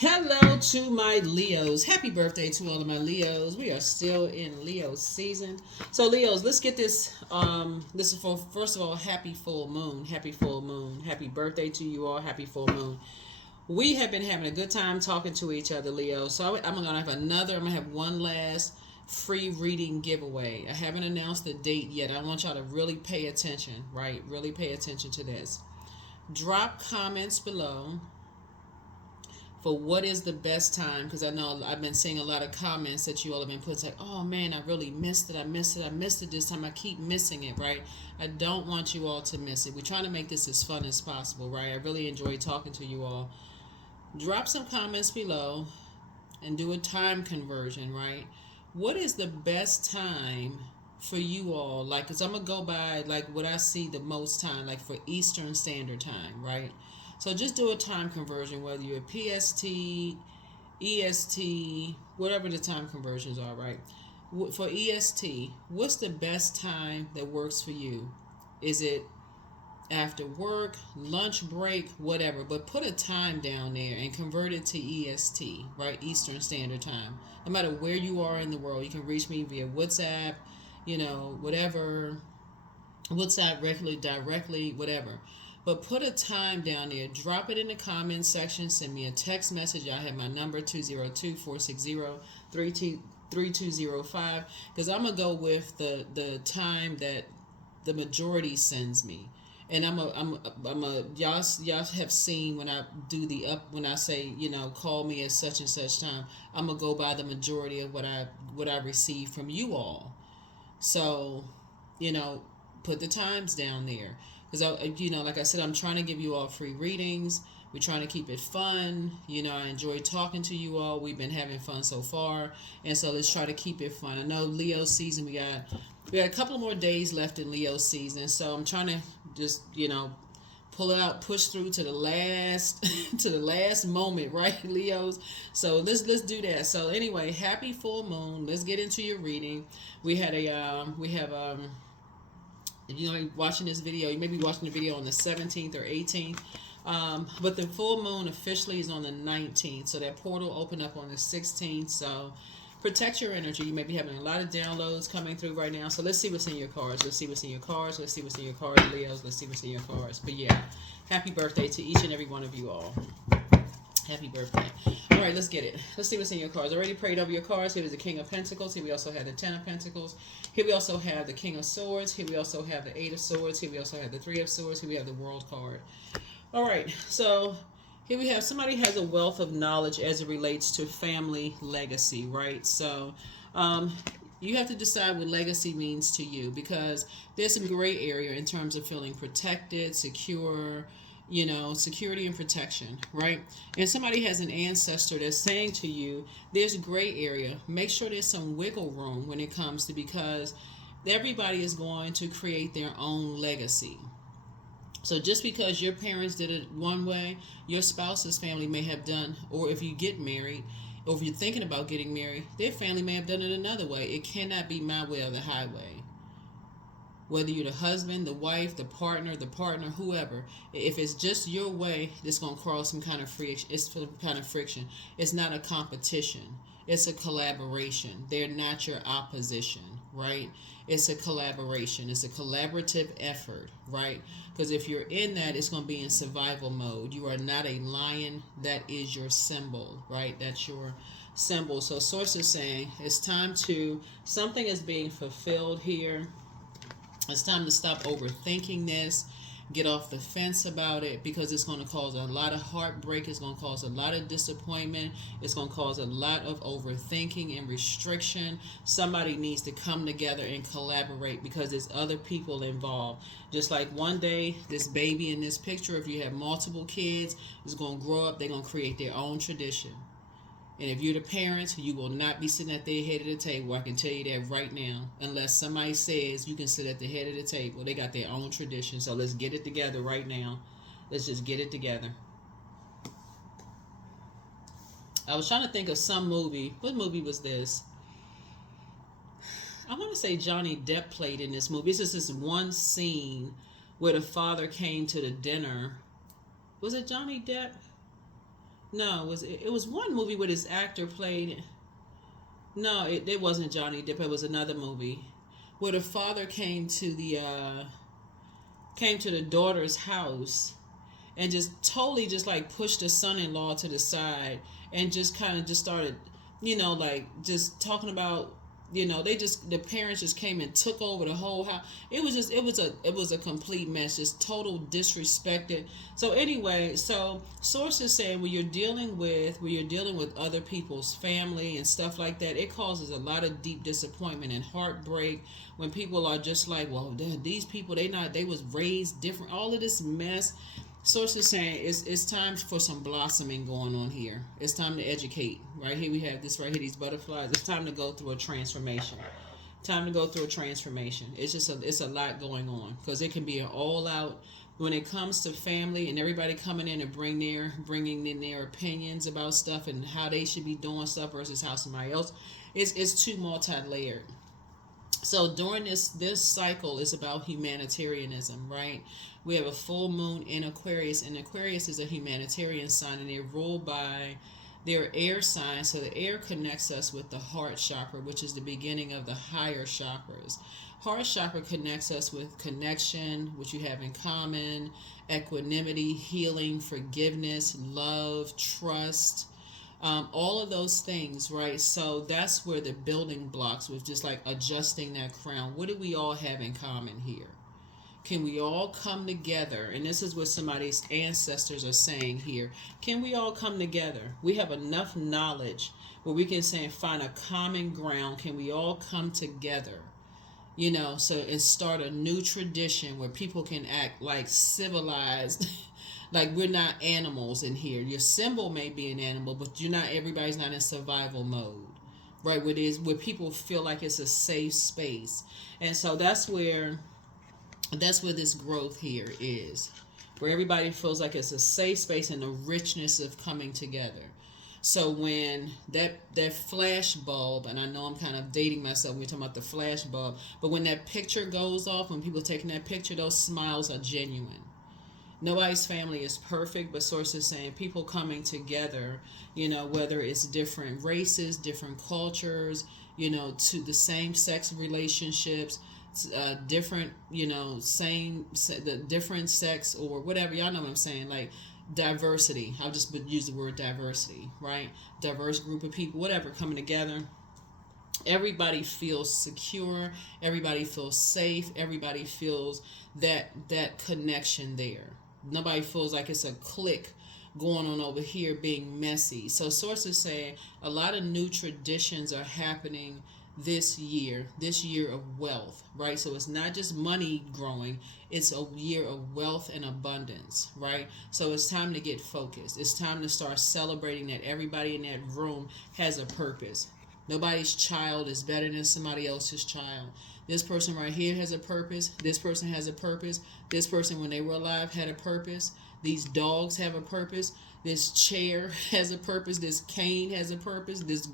Hello to my Leos. Happy birthday to all of my Leos. We are still in Leo season. So Leos, let's get this. This is for, first of all, happy full moon. Happy full moon. Happy birthday to you all. Happy full moon. We have been having a good time talking to each other, Leo. So I'm gonna have I'm gonna have one last free reading giveaway. I haven't announced the date yet. I want y'all to really pay attention, right? Really pay attention to this. Drop comments below for what is the best time, because I know I've been seeing a lot of comments that you all have been putting like, oh man, I really missed it, I missed it, I missed it this time, I keep missing it, right? I don't want you all to miss it. We're trying to make this as fun as possible, right? I really enjoy talking to you all. Drop some comments below and do a time conversion, right? What is the best time for you all? Like, because I'm going to go by like what I see the most time, like for Eastern Standard Time, right? So just do a time conversion, whether you're PST, EST, whatever the time conversions are, right? For EST, what's the best time that works for you? Is it after work, lunch break, whatever? But put a time down there and convert it to EST, right? Eastern Standard Time. No matter where you are in the world, you can reach me via WhatsApp, whatever. WhatsApp regularly, directly, whatever. But put a time down there. Drop it in the comments section. Send me a text message. I have my number 202-460-3205. Because I'm going to go with the time that the majority sends me. And y'all have seen when I do when I say, call me at such and such time, I'm going to go by the majority of what I receive from you all. So, put the times down there. Because, like I said, I'm trying to give you all free readings. We're trying to keep it fun. I enjoy talking to you all. We've been having fun so far. And so let's try to keep it fun. I know Leo season, we got a couple more days left in Leo season. So I'm trying to just, pull it out, push through to the last to the last moment, right, Leos? So let's do that. So anyway, happy full moon. Let's get into your reading. If you're watching this video, you may be watching the video on the 17th or 18th. But the full moon officially is on the 19th. So that portal opened up on the 16th. So protect your energy. You may be having a lot of downloads coming through right now. So let's see what's in your cards. Let's see what's in your cards. Let's see what's in your cards, Leos. Let's see what's in your cards. But yeah, happy birthday to each and every one of you all. Happy birthday. All right, let's get it. Let's see what's in your cards. I already prayed over your cards. Here is the King of Pentacles. Here we also have the Ten of Pentacles. Here we also have the King of Swords. Here we also have the Eight of Swords. Here we also have the Three of Swords. Here we have the World card. All right, so here we have somebody has a wealth of knowledge as it relates to family legacy, right? So you have to decide what legacy means to you, because there's some gray area in terms of feeling protected, secure, security and protection, right? And somebody has an ancestor that's saying to you, there's a gray area. Make sure there's some wiggle room when it comes to, because everybody is going to create their own legacy. So just because your parents did it one way, your spouse's family may have done, or if you get married, or if you're thinking about getting married, their family may have done it another way. It cannot be my way or the highway. Whether you're the husband, the wife, the partner, whoever, if it's just your way, it's going to cause some kind of friction. It's not a competition. It's a collaboration. They're not your opposition, right? It's a collaboration. It's a collaborative effort, right? Because if you're in that, it's going to be in survival mode. You are not a lion. That is your symbol, right? That's your symbol. So Source is saying something is being fulfilled here. It's time to stop overthinking this. Get off the fence about it, because it's going to cause a lot of heartbreak. It's going to cause a lot of disappointment. It's going to cause a lot of overthinking and restriction. Somebody needs to come together and collaborate, because there's other people involved. Just like one day, this baby in this picture, if you have multiple kids, is going to grow up. They're going to create their own tradition. And if you're the parents, you will not be sitting at the head of the table. I can tell you that right now. Unless somebody says you can sit at the head of the table. They got their own tradition. So let's get it together right now. Let's just get it together. I was trying to think of some movie. What movie was this? I want to say Johnny Depp played in this movie. It's just this one scene where the father came to the dinner. Was it Johnny Depp? No, it was one movie where this actor played. No, it wasn't Johnny Depp. It was another movie where the father came to the daughter's house and just totally just like pushed the son-in-law to the side and just kind of just started, like just talking about, the parents just came and took over the whole house. It was a complete mess, just total disrespected. So anyway, so sources saying when you're dealing with other people's family and stuff like that, it causes a lot of deep disappointment and heartbreak when people are just like, well, these people, they was raised different, all of this mess. Sources saying it's time for some blossoming going on here. It's time to educate. Right here we have this right here, these butterflies. It's time to go through a transformation. Time to go through a transformation. It's a lot going on because it can be an all out when it comes to family and everybody coming in and bringing in their opinions about stuff and how they should be doing stuff versus how somebody else. It's too multi-layered. So during this cycle is about humanitarianism, right? We have a full moon in Aquarius, and Aquarius is a humanitarian sign, and they're ruled by their air sign. So the air connects us with the heart chakra, which is the beginning of the higher chakras. Heart chakra connects us with connection, which you have in common, equanimity, healing, forgiveness, love, trust, all of those things, right? So that's where the building blocks with just like adjusting that crown. What do we all have in common here? Can we all come together? And this is what somebody's ancestors are saying here. Can we all come together? We have enough knowledge where we can say and find a common ground. Can we all come together? So and start a new tradition where people can act like civilized. Like we're not animals in here. Your symbol may be an animal, but everybody's not in survival mode. Right? Where people feel like it's a safe space. And so that's where this growth here is. Where everybody feels like it's a safe space and the richness of coming together. So when that flash bulb, and I know I'm kind of dating myself when we're talking about the flash bulb, but when that picture goes off, when people taking that picture, those smiles are genuine. Nobody's family is perfect, but sources saying people coming together, whether it's different races, different cultures, to the same sex relationships, different, the different sex or whatever, y'all know what I'm saying, like diversity. I'll just use the word diversity, right? Diverse group of people, whatever, coming together. Everybody feels secure. Everybody feels safe. Everybody feels that connection there. Nobody feels like it's a clique going on over here being messy. So sources say a lot of new traditions are happening this year of wealth, right? So it's not just money growing, it's a year of wealth and abundance, right? So it's time to get focused. It's time to start celebrating that everybody in that room has a purpose. Nobody's child is better than somebody else's child. This person right here has a purpose. This person has a purpose. This person, when they were alive, had a purpose. These dogs have a purpose. This chair has a purpose. This cane has a purpose. This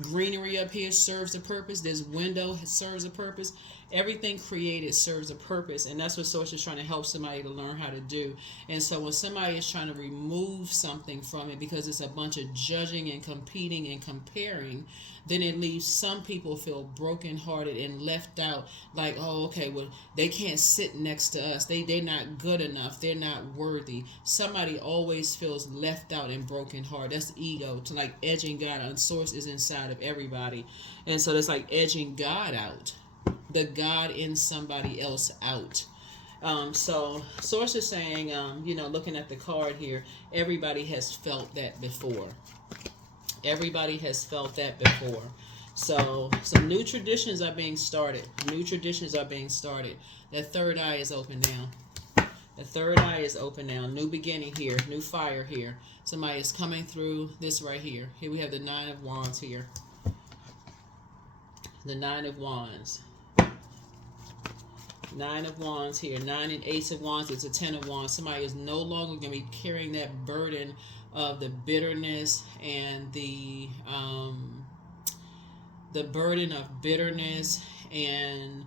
greenery up here serves a purpose. This window serves a purpose. Everything created serves a purpose, and that's what Source is trying to help somebody to learn how to do. And so when somebody is trying to remove something from it because it's a bunch of judging and competing and comparing, then it leaves some people feel brokenhearted and left out, like, oh, okay, well, they can't sit next to us. They're not good enough. They're not worthy. Somebody always feels left out and brokenhearted. That's ego, to like edging God out. And Source is inside of everybody. And so it's like edging God out, the God in somebody else out. So Source is saying, looking at the card here, everybody has felt that before. Everybody has felt that before. So some new traditions are being started. New traditions are being started. That third eye is open now. The third eye is open now. New beginning here. New fire here. Somebody is coming through this right here. Here we have the 9 of Wands here. The 9 of Wands. 9 of Wands here. 9 and 8 of Wands. It's a 10 of Wands. Somebody is no longer going to be carrying that burden of the bitterness and the burden of bitterness and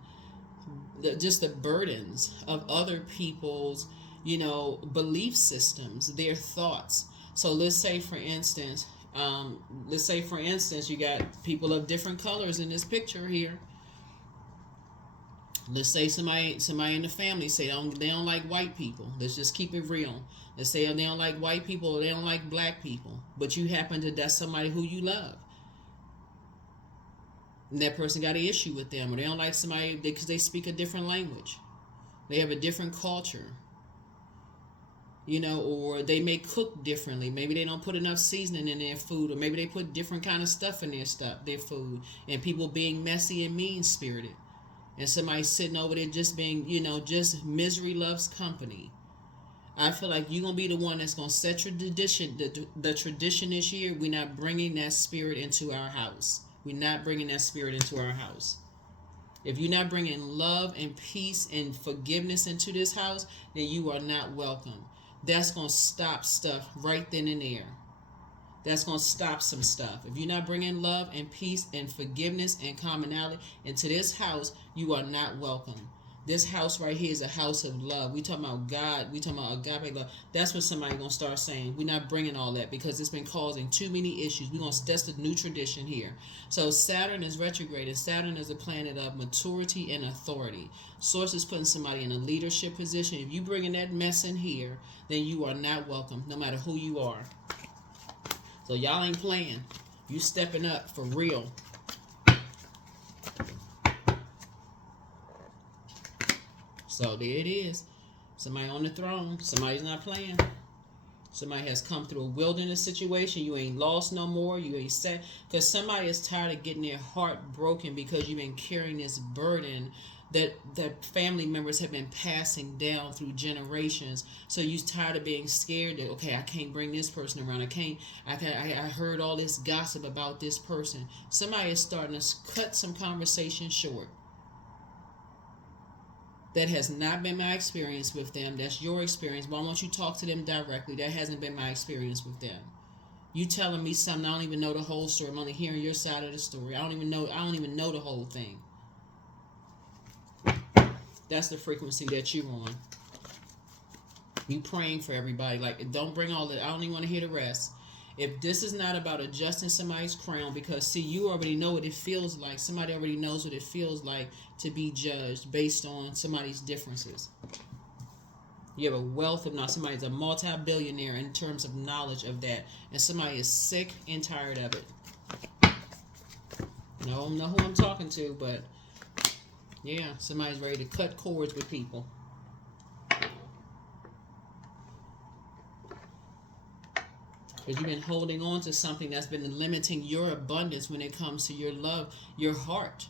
just the burdens of other people's, belief systems, their thoughts. So let's say for instance, you got people of different colors in this picture here. Let's say somebody in the family say they don't like white people. Let's just keep it real. Let's say they don't like white people or they don't like black people, but you happen to, that's somebody who you love, and that person got an issue with them, or they don't like somebody because they speak a different language, they have a different culture, you know, or they may cook differently. Maybe they don't put enough seasoning in their food, or maybe they put different kind of stuff in their food, and people being messy and mean spirited. And somebody sitting over there just being, you know, just misery loves company. I feel like you're going to be the one that's going to set your tradition. The tradition this year, we're not bringing that spirit into our house. We're not bringing that spirit into our house. If you're not bringing love and peace and forgiveness into this house, then you are not welcome. That's going to stop stuff right then and there. That's going to stop some stuff. If you're not bringing love and peace and forgiveness and commonality into this house, you are not welcome. This house right here is a house of love. We talking about God. We talking about agape love. That's what somebody going to start saying. We're not bringing all that because it's been causing too many issues. That's the new tradition here. So Saturn is retrograde, and Saturn is a planet of maturity and authority. Source is putting somebody in a leadership position. If you bringing that mess in here, then you are not welcome, no matter who you are. So y'all ain't playing. You stepping up for real. So there it is. Somebody on the throne. Somebody's not playing. Somebody has come through a wilderness situation. You ain't lost no more. You ain't sad. Because somebody is tired of getting their heart broken because you've been carrying this burden that family members have been passing down through generations. So you're tired of being scared that, okay, I can't bring this person around. I heard all this gossip about this person. Somebody is starting to cut some conversation short. That has not been my experience with them. That's your experience. But I want you to talk to them directly. That hasn't been my experience with them. You telling me something, I don't even know the whole story. I'm only hearing your side of the story. I don't even know the whole thing. That's the frequency that you're on. You praying for everybody. Like, don't bring all that. I don't even want to hear the rest. If this is not about adjusting somebody's crown, because, see, you already know what it feels like. Somebody already knows what it feels like to be judged based on somebody's differences. You have a wealth of knowledge. Somebody's a multi-billionaire in terms of knowledge of that. And somebody is sick and tired of it. I don't know who I'm talking to, but yeah, somebody's ready to cut cords with people. Because you've been holding on to something that's been limiting your abundance when it comes to your love, your heart.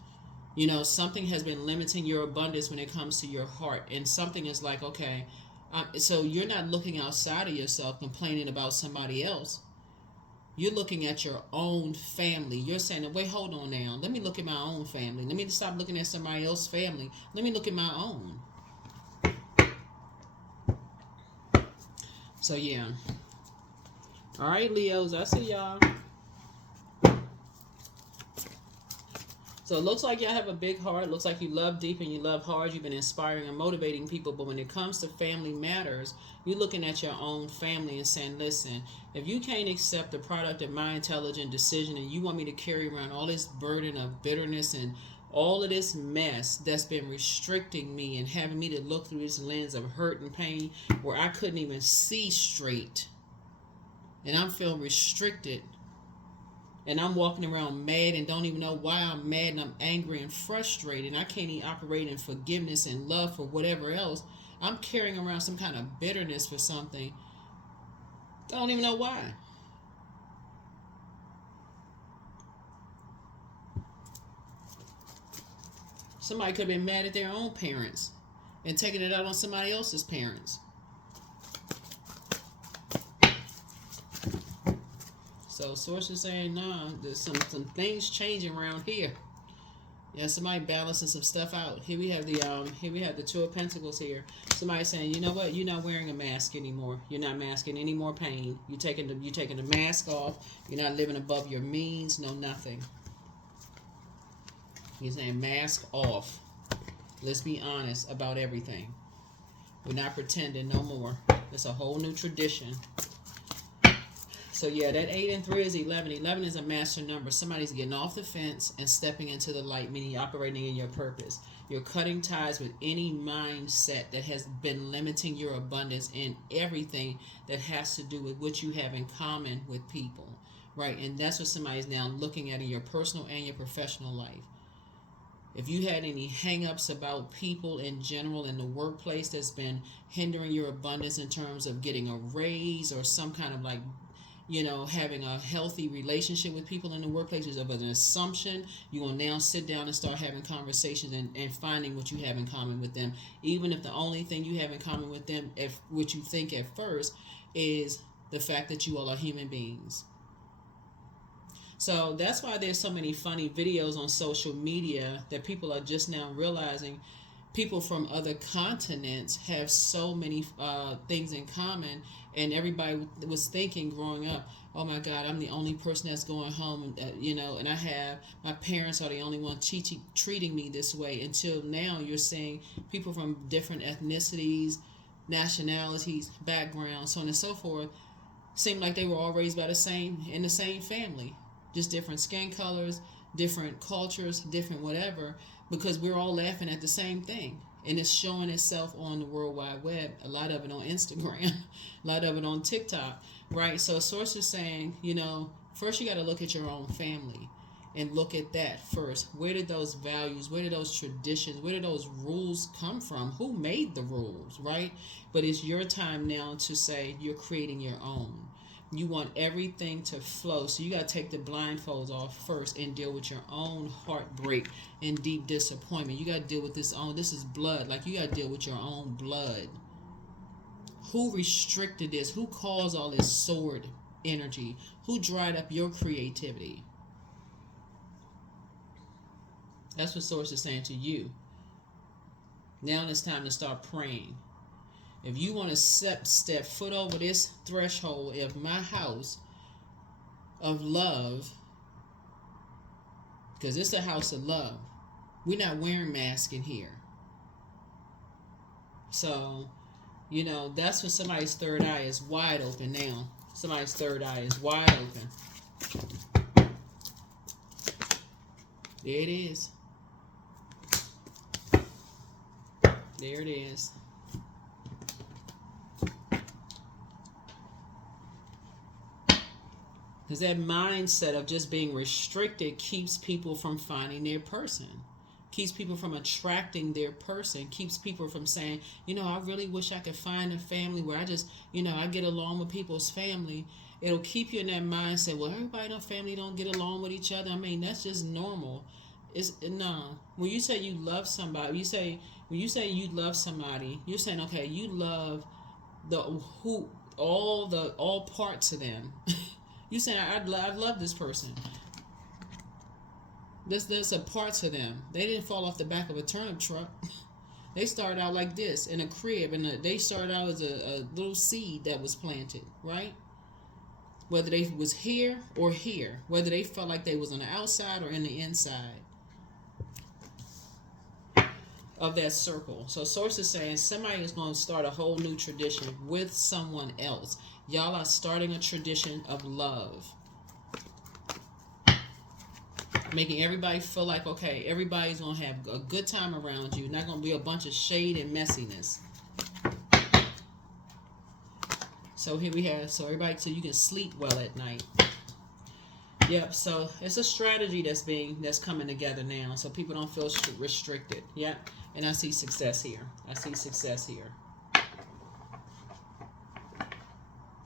You know, something has been limiting your abundance when it comes to your heart. And something is like, okay, so you're not looking outside of yourself complaining about somebody else. You're looking at your own family. You're saying, wait, hold on now. Let me look at my own family. Let me stop looking at somebody else's family. Let me look at my own. So, yeah. All right, Leos, I see y'all. So it looks like y'all have a big heart. It looks like you love deep and you love hard. You've been inspiring and motivating people. But when it comes to family matters, you're looking at your own family and saying, listen, if you can't accept the product of my intelligent decision and you want me to carry around all this burden of bitterness and all of this mess that's been restricting me and having me to look through this lens of hurt and pain where I couldn't even see straight, and I'm feeling restricted, and I'm walking around mad and don't even know why I'm mad, and I'm angry and frustrated, and I can't even operate in forgiveness and love for whatever else. I'm carrying around some kind of bitterness for something. I don't even know why. Somebody could have been mad at their own parents and taking it out on somebody else's parents. So source is saying, nah, there's some things changing around here. Yeah, somebody balancing some stuff out. Here we have the Two of Pentacles here. Somebody saying, you know what? You're not wearing a mask anymore. You're not masking any more pain. You're taking the mask off. You're not living above your means. No, nothing. He's saying mask off. Let's be honest about everything. We're not pretending no more. It's a whole new tradition. So yeah, that 8 and 3 is 11. 11 is a master number. Somebody's getting off the fence and stepping into the light, meaning you're operating in your purpose. You're cutting ties with any mindset that has been limiting your abundance and everything that has to do with what you have in common with people, right? And that's what somebody's now looking at in your personal and your professional life. If you had any hang-ups about people in general in the workplace that's been hindering your abundance in terms of getting a raise or some kind of like, having a healthy relationship with people in the workplace is of an assumption, you will now sit down and start having conversations and finding what you have in common with them. Even if the only thing you have in common with them, if what you think at first, is the fact that you all are human beings. So that's why there's so many funny videos on social media that people are just now realizing people from other continents have so many things in common. And everybody was thinking growing up, oh my God, I'm the only person that's going home, and I have, my parents are the only ones treating me this way. Until now you're seeing people from different ethnicities, nationalities, backgrounds, so on and so forth, seem like they were all raised by the same family. Just different skin colors, different cultures, different whatever, because we're all laughing at the same thing. And it's showing itself on the World Wide Web, a lot of it on Instagram, a lot of it on TikTok, right? So Source is saying, first you got to look at your own family and look at that first. Where did those values, where did those traditions, where did those rules come from? Who made the rules, right? But it's your time now to say you're creating your own. You want everything to flow. So you got to take the blindfolds off first and deal with your own heartbreak and deep disappointment. You got to deal with this is blood. Like, you got to deal with your own blood. Who restricted this? Who caused all this sword energy? Who dried up your creativity? That's what Source is saying to you. Now it's time to start praying. If you want to step foot over this threshold of my house of love, because it's a house of love, we're not wearing masks in here. So, that's when somebody's third eye is wide open now. Somebody's third eye is wide open. There it is. There it is. Because that mindset of just being restricted keeps people from finding their person, keeps people from attracting their person, keeps people from saying, I really wish I could find a family where I just, I get along with people's family. It'll keep you in that mindset, well, everybody in our family don't get along with each other. I mean, that's just normal. No. When you say you love somebody, when you say you love somebody, you're saying, okay, you love all parts of them. You saying I love this person. There's a part to them. They didn't fall off the back of a turnip truck. They started out like this in a crib, and they started out as a little seed that was planted, right? Whether they was here or here, whether they felt like they was on the outside or in the inside of that circle. So Source is saying somebody is going to start a whole new tradition with someone else. Y'all are starting a tradition of love. Making everybody feel like, okay, everybody's going to have a good time around you. Not going to be a bunch of shade and messiness. So here we have, so you can sleep well at night. Yep, so it's a strategy that's coming together now, so people don't feel restricted. Yep, and I see success here.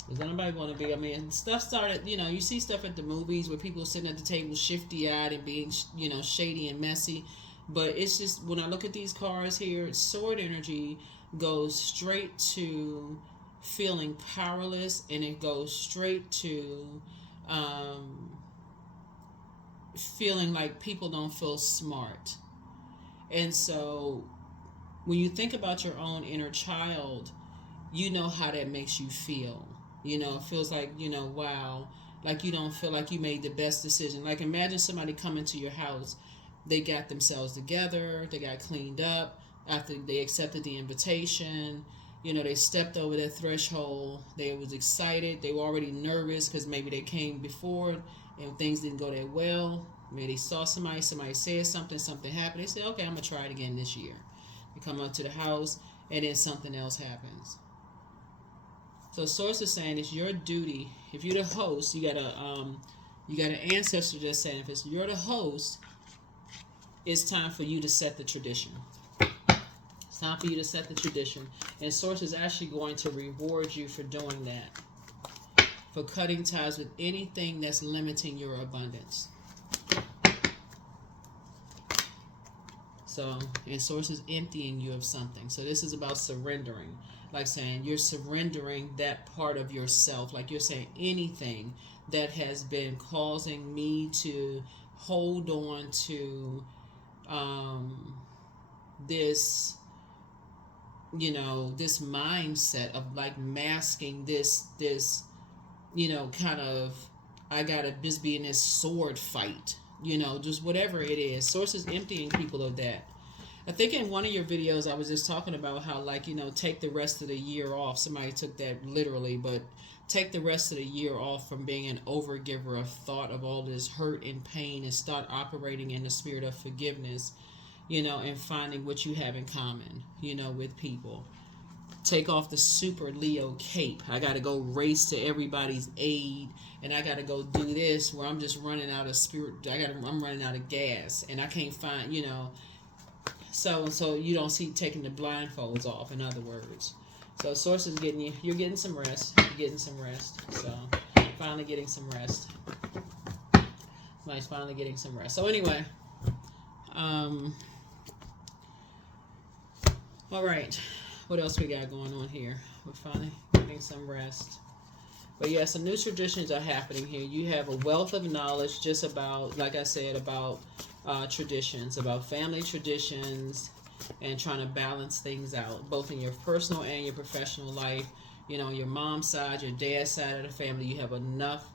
Does anybody want to be, stuff started, you see stuff at the movies where people are sitting at the table shifty-eyed and being, shady and messy. But it's just, when I look at these cards here, sword energy goes straight to feeling powerless, and it goes straight to feeling like people don't feel smart. And so when you think about your own inner child, you know how that makes you feel. It feels like, wow, like you don't feel like you made the best decision. Like, imagine somebody coming to your house, they got themselves together, they got cleaned up after they accepted the invitation, You know, they stepped over that threshold. They was excited. They were already nervous because maybe they came before and things didn't go that well. Maybe they saw somebody said something, something happened. They said, okay, I'm going to try it again this year. They come up to the house, and then something else happens. So source is saying it's your duty. If you're the host, you got an ancestor that's saying if you're the host, it's time for you to set the tradition. It's time for you to set the tradition. And source is actually going to reward you for doing that. For cutting ties with anything that's limiting your abundance. So, and source is emptying you of something. So this is about surrendering. Like saying you're surrendering that part of yourself. Like you're saying anything that has been causing me to hold on to this, you know, this mindset of like masking this, you know, kind of, I gotta just be in this sword fight, you know, just whatever it is. Source is emptying people of that. I think in one of your videos I was just talking about how, like, you know, take the rest of the year off. Somebody took that literally, but take the rest of the year off from being an overgiver of thought of all this hurt and pain and start operating in the spirit of forgiveness, you know, and finding what you have in common, you know, with people. Take off the super Leo cape. I got to go race to everybody's aid, and I got to go do this where I'm just running out of spirit. I'm running out of gas, and I can't find, you know. So you don't see taking the blindfolds off. In other words, so source is getting you're getting some rest. You're getting some rest. So finally getting some rest. Somebody's finally getting some rest. So anyway, all right. What else we got going on here? We're finally getting some rest. But yeah, some new traditions are happening here. You have a wealth of knowledge just about, like I said, about traditions, about family traditions, and trying to balance things out, both in your personal and your professional life. You know, your mom's side, your dad's side of the family, you have enough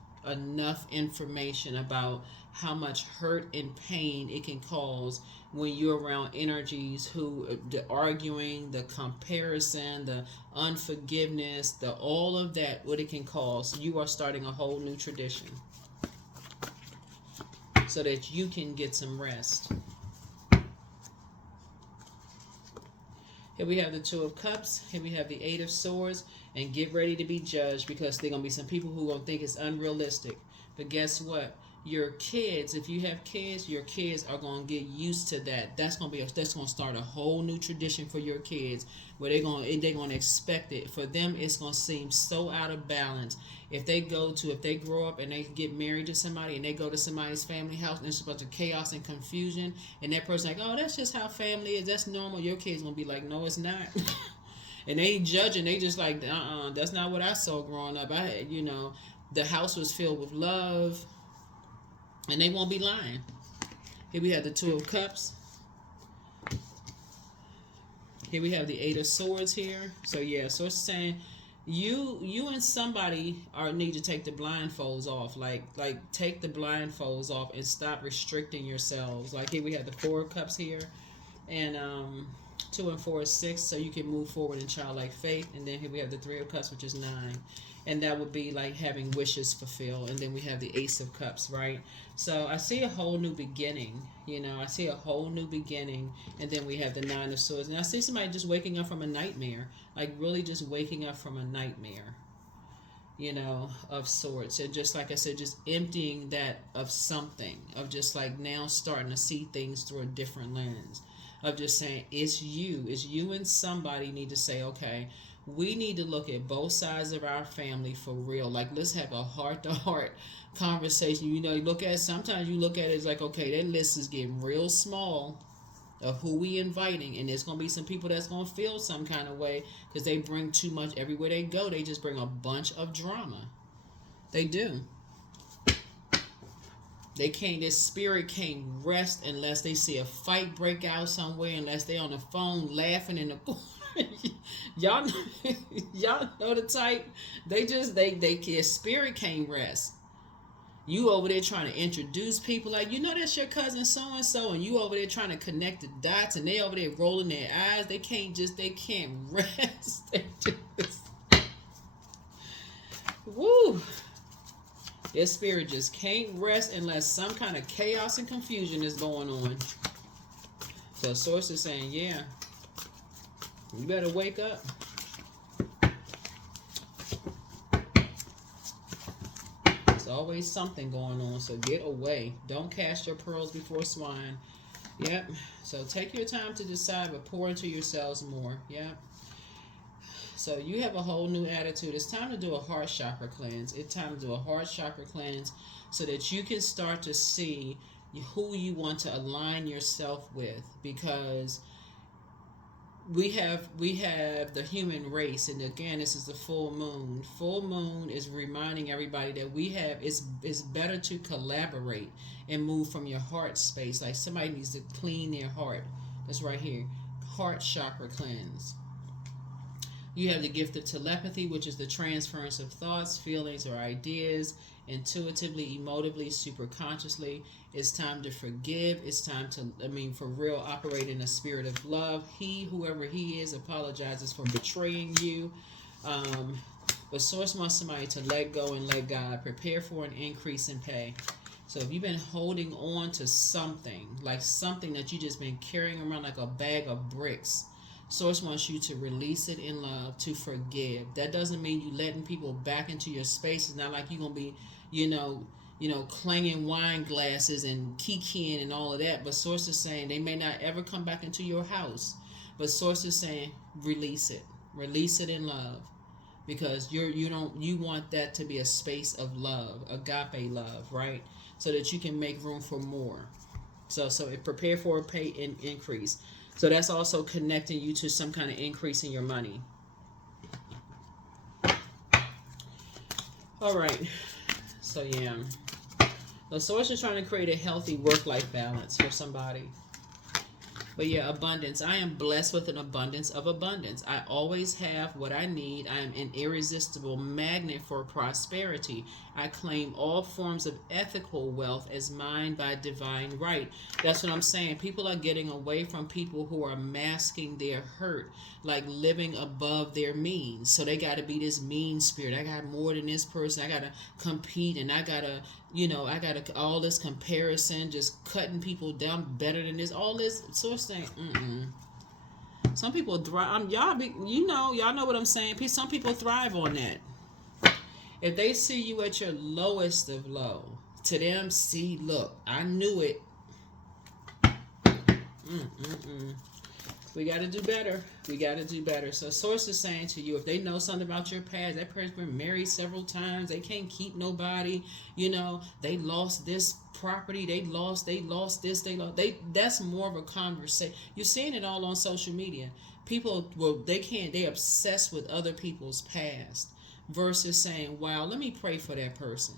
information about how much hurt and pain it can cause when you're around energies who the arguing, the comparison, the unforgiveness, the all of that, what it can cause. You are starting a whole new tradition so that you can get some rest. Here we have the Two of Cups. Here we have the Eight of Swords. And get ready to be judged, because there are going to be some people who are going to think it's unrealistic. But guess what? Your kids, if you have kids, your kids are going to get used to that. That's going to start a whole new tradition for your kids, where they're going to expect it. For them, it's going to seem so out of balance. If they grow up and they get married to somebody and they go to somebody's family house and it's a bunch of chaos and confusion, and that person's like, oh, that's just how family is, that's normal, your kid's going to be like, no, it's not. And they ain't judging. They just like, that's not what I saw growing up. The house was filled with love, and they won't be lying. Here we have the Two of Cups. Here we have the Eight of Swords here. So yeah, so it's saying you and somebody need to take the blindfolds off. Like take the blindfolds off and stop restricting yourselves. Like here we have the Four of Cups here, and 2 and 4 is 6, so you can move forward in childlike faith. And then here we have the Three of Cups, which is 9, and that would be like having wishes fulfilled. And then we have the Ace of Cups, right? So I see a whole new beginning. I see a whole new beginning. And then we have the 9 of Swords, and I see somebody just waking up from a nightmare, like really just waking up from a nightmare, of sorts. And just like I said, just emptying that of something, of just like now starting to see things through a different lens. Of just saying, it's you and somebody need to say, okay, we need to look at both sides of our family for real. Like, let's have a heart-to-heart conversation. Sometimes you look at it as like, okay, that list is getting real small of who we inviting, and there's going to be some people that's going to feel some kind of way because they bring too much everywhere they go. They just bring a bunch of drama. They do. Their spirit can't rest unless they see a fight break out somewhere, unless they on the phone laughing in the corner. y'all know the type. Their spirit can't rest. You over there trying to introduce people like, you know, that's your cousin so and so, and you over there trying to connect the dots, and they over there rolling their eyes. They can't rest. They just, woo. Their spirit just can't rest unless some kind of chaos and confusion is going on. So Source is saying, yeah, you better wake up. There's always something going on, so get away. Don't cast your pearls before swine. Yep. So take your time to decide, but pour into yourselves more. Yep. So you have a whole new attitude. It's time to do a heart chakra cleanse. It's time to do a heart chakra cleanse so that you can start to see who you want to align yourself with, because we have the human race, and again, this is the full moon. Full moon is reminding everybody that it's better to collaborate and move from your heart space. Like somebody needs to clean their heart. That's right here. Heart chakra cleanse. You have the gift of telepathy, which is the transference of thoughts, feelings, or ideas intuitively, emotively, super consciously. It's time to forgive. It's time to, for real, operate in a spirit of love. Whoever he is, apologizes for betraying you. But Source wants somebody to let go and let God. Prepare for an increase in pay. So if you've been holding on to something, like something that you just been carrying around like a bag of bricks, Source wants you to release it in love, to forgive. That doesn't mean you letting people back into your space. It's not like you're going to be, clanging wine glasses and kikiing and all of that. But Source is saying they may not ever come back into your house. But Source is saying release it. Release it in love. Because you want that to be a space of love, agape love, right? So that you can make room for more. So prepare for a pay increase. So that's also connecting you to some kind of increase in your money. All right. So yeah. The Source is trying to create a healthy work-life balance for somebody. But yeah, abundance. I am blessed with an abundance of abundance. I always have what I need. I am an irresistible magnet for prosperity. I claim all forms of ethical wealth as mine by divine right. That's what I'm saying. People are getting away from people who are masking their hurt, like living above their means. So they got to be this mean spirit. I got more than this person. I got to compete, and I got to all this comparison, just cutting people down better than this, all this sort of thing. Some people thrive. Y'all know what I'm saying. Some people thrive on that. If they see you at your lowest of low, to them, see, look, I knew it. We got to do better. We got to do better. So Source is saying to you, if they know something about your past, that person's been married several times, they can't keep nobody, they lost this property, they lost this, that's more of a conversation. You're seeing it all on social media. People, they're obsessed with other people's past versus saying, wow, let me pray for that person.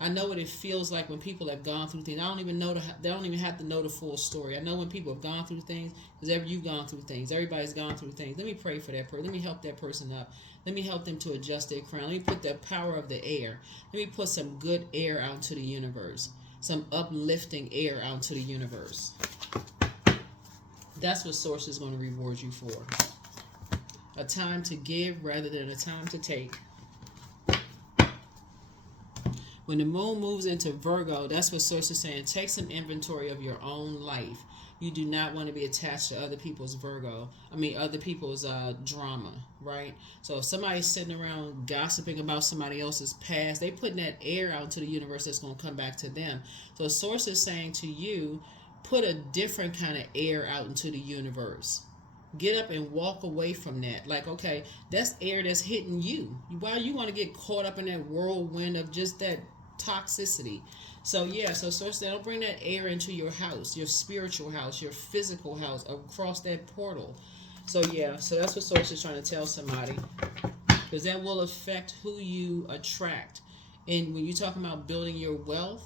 I know what it feels like when people have gone through things. They don't even have to know the full story. I know when people have gone through things, because you've gone through things. Everybody's gone through things. Let me pray for that person. Let me help that person up. Let me help them to adjust their crown. Let me put the power of the air. Let me put some good air out into the universe. Some uplifting air out into the universe. That's what Source is going to reward you for. A time to give rather than a time to take. When the moon moves into Virgo, that's what Source is saying. Take some inventory of your own life. You do not want to be attached to other people's other people's drama, right? So if somebody's sitting around gossiping about somebody else's past, they putting that air out into the universe that's going to come back to them. So Source is saying to you, put a different kind of air out into the universe. Get up and walk away from that. Like, okay, that's air that's hitting you. Why you want to get caught up in that whirlwind of just that toxicity? So Source, don't bring that air into your house, your spiritual house, your physical house, across that portal. So that's what Source is trying to tell somebody, because that will affect who you attract. And when you're talking about building your wealth,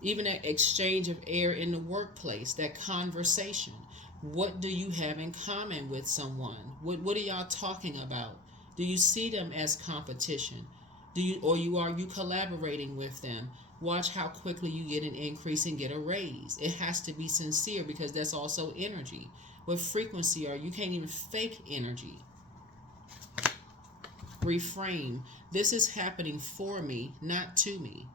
even that exchange of air in the workplace, that conversation, what do you have in common with someone? What are y'all talking about? Do you see them as competition? Are you collaborating with them? Watch how quickly you get an increase and get a raise. It has to be sincere because that's also energy. What frequency are you? You can't even fake energy. Reframe. This is happening for me, not to me.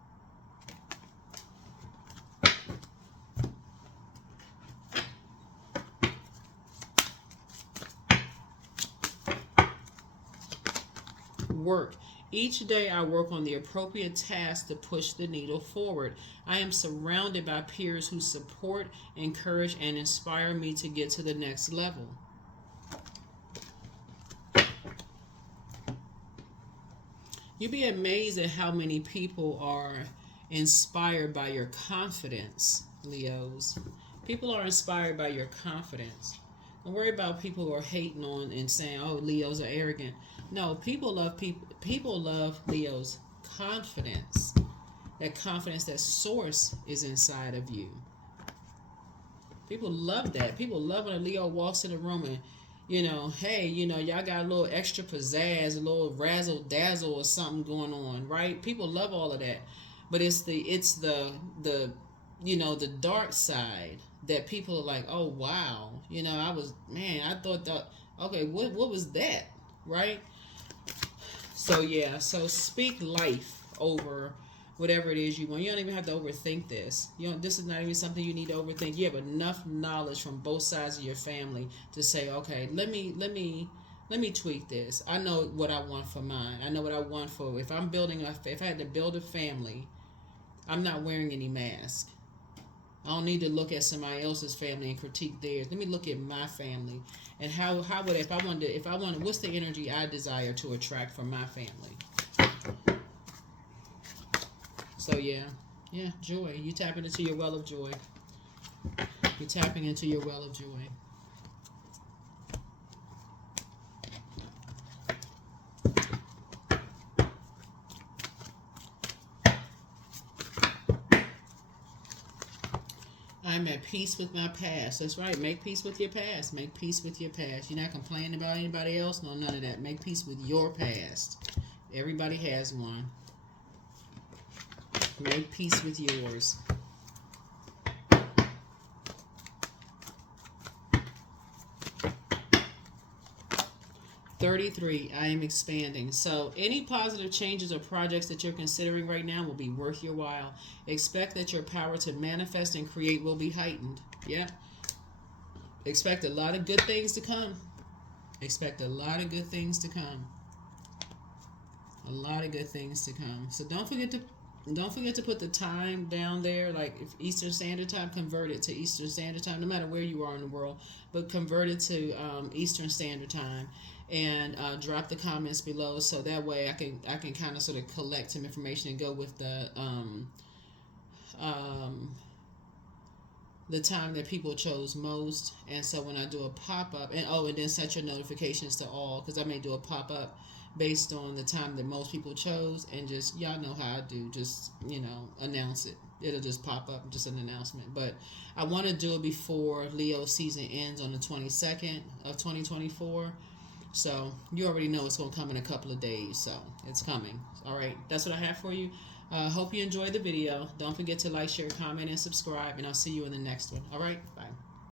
Work. Each day I work on the appropriate task to push the needle forward. I am surrounded by peers who support, encourage, and inspire me to get to the next level. You'd be amazed at how many people are inspired by your confidence, Leos. People are inspired by your confidence. Don't worry about people who are hating on and saying, "Oh, Leos are arrogant." No, people love people. People love Leo's confidence. That confidence, that source is inside of you. People love that. People love when a Leo walks in the room and, hey, y'all got a little extra pizzazz, a little razzle dazzle or something going on, right? People love all of that, but it's the dark side that people are like, oh wow, I thought that, okay, what was that, right? So yeah, so speak life over whatever it is you want. You don't even have to overthink this. This is not even something you need to overthink. You have enough knowledge from both sides of your family to say, okay, let me tweak this. I know what I want for mine. I know what I want for if I had to build a family, I'm not wearing any mask. I don't need to look at somebody else's family and critique theirs. Let me look at my family and how would if I wanted what's the energy I desire to attract from my family. So yeah, joy. You tapping into your well of joy. You're tapping into your well of joy. I'm at peace with my past. That's right. Make peace with your past. Make peace with your past. You're not complaining about anybody else. No, none of that. Make peace with your past. Everybody has one. Make peace with yours. $33. I am expanding. So any positive changes or projects that you're considering right now will be worth your while. Expect that your power to manifest and create will be heightened. Yeah. Expect a lot of good things to come. Expect a lot of good things to come. A lot of good things to come. So don't forget to put the time down there. Like if Eastern Standard Time, convert it to Eastern Standard Time, no matter where you are in the world, but convert it to Eastern Standard Time, and drop the comments below so that way I can kind of sort of collect some information and go with the time that people chose most. And so when I do a pop-up, and then set your notifications to all, because I may do a pop-up based on the time that most people chose, and just, y'all know how I do, just, announce it. It'll just pop up, just an announcement. But I want to do it before Leo season ends on the 22nd of 2024. So you already know it's going to come in a couple of days. So it's coming. All right. That's what I have for you. Hope you enjoyed the video. Don't forget to like, share, comment, and subscribe. And I'll see you in the next one. All right. Bye.